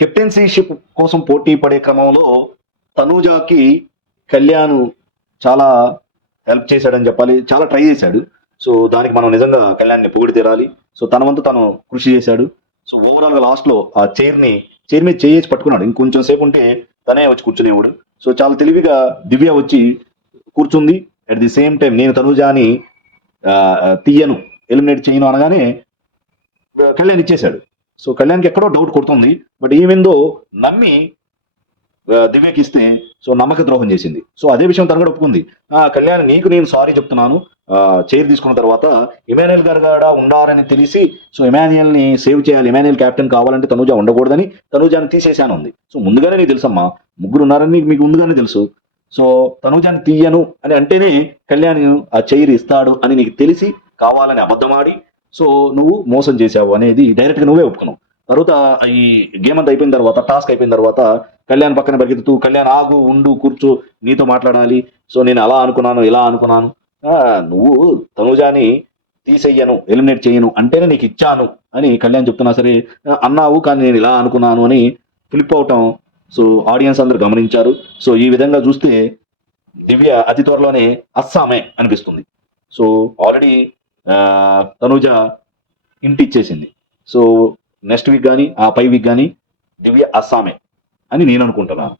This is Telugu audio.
కెప్టెన్సీషిప్ కోసం పోటీ పడే క్రమంలో తనూజాకి కళ్యాణ్ చాలా హెల్ప్ చేశాడని చెప్పాలి. చాలా ట్రై చేశాడు. సో దానికి మనం నిజంగా కళ్యాణ్ని పొగిడి తీరాలి. సో తన వంతు తను కృషి చేశాడు. సో ఓవరాల్ గా లాస్ట్ లో ఆ చైర్ మీద చేసి పట్టుకున్నాడు. ఇంకొంచెం సేపు ఉంటే తనే వచ్చి కూర్చునేవాడు. సో చాలా తెలివిగా దివ్య వచ్చి కూర్చుంది. అట్ ది సేమ్ టైం నేను తనూజాని తీయను, ఎలిమినేట్ చేయను అనగానే కళ్యాణ్ ఇచ్చేశాడు. సో కళ్యాణ్కి ఎక్కడో డౌట్ కొడుతుంది. బట్ ఈవెందో నమ్మి దివ్యకి ఇస్తే సో నమ్మక ద్రోహం చేసింది. సో అదే విషయం తను కూడా ఒప్పుకుంది. కళ్యాణ్ నీకు నేను సారీ చెప్తున్నాను. చైర్ తీసుకున్న తర్వాత ఇమాన్యుయల్ గారు కూడా ఉండాలని తెలిసి సో ఇమాన్యుయల్ ని సేవ్ చేయాలి, ఇమాన్యుయల్ కెప్టెన్ కావాలంటే తనూజా ఉండకూడదని తనూజాని తీసేశాను ఉంది. సో ముందుగానే నీకు తెలుసమ్మా, ముగ్గురు ఉన్నారని మీకు ముందుగానే తెలుసు. సో తనూజాని తీయను అని అంటేనే కళ్యాణ్ ఆ చైర్ ఇస్తాడు అని నీకు తెలిసి కావాలని అబద్ధమాడి సో నువ్వు మోసం చేశావు అనేది డైరెక్ట్ గా నువ్వే ఒప్పుకున్నావు. తర్వాత ఈ గేమ్ అంతా అయిపోయిన తర్వాత, టాస్క్ అయిపోయిన తర్వాత కళ్యాణ్ పక్కన పరిగెత్తుతూ కళ్యాణ్ ఆగు, ఉండు, కూర్చో, నీతో మాట్లాడాలి. సో నేను అలా అనుకున్నాను, ఇలా అనుకున్నాను. నువ్వు తనూజాని తీసేయను, ఎలిమినేట్ చేయను అంటేనే నీకు ఇచ్చాను అని కళ్యాణ్ చెప్తున్నా సరే అన్నావు, కానీ నేను ఇలా అనుకున్నాను అని ఫ్లిప్ అవటం సో ఆడియన్స్ అందరూ గమనించారు. సో ఈ విధంగా చూస్తే దివ్య అతి త్వరలోనే అస్సామే అనిపిస్తుంది. సో ఆల్రెడీ తనూజ ఇంటి ఇచ్చేసింది. సో నెక్స్ట్ వీక్ కానీ ఆ పై వీక్ కానీ దివ్య అస్సామే అని నేను అనుకుంటున్నాను.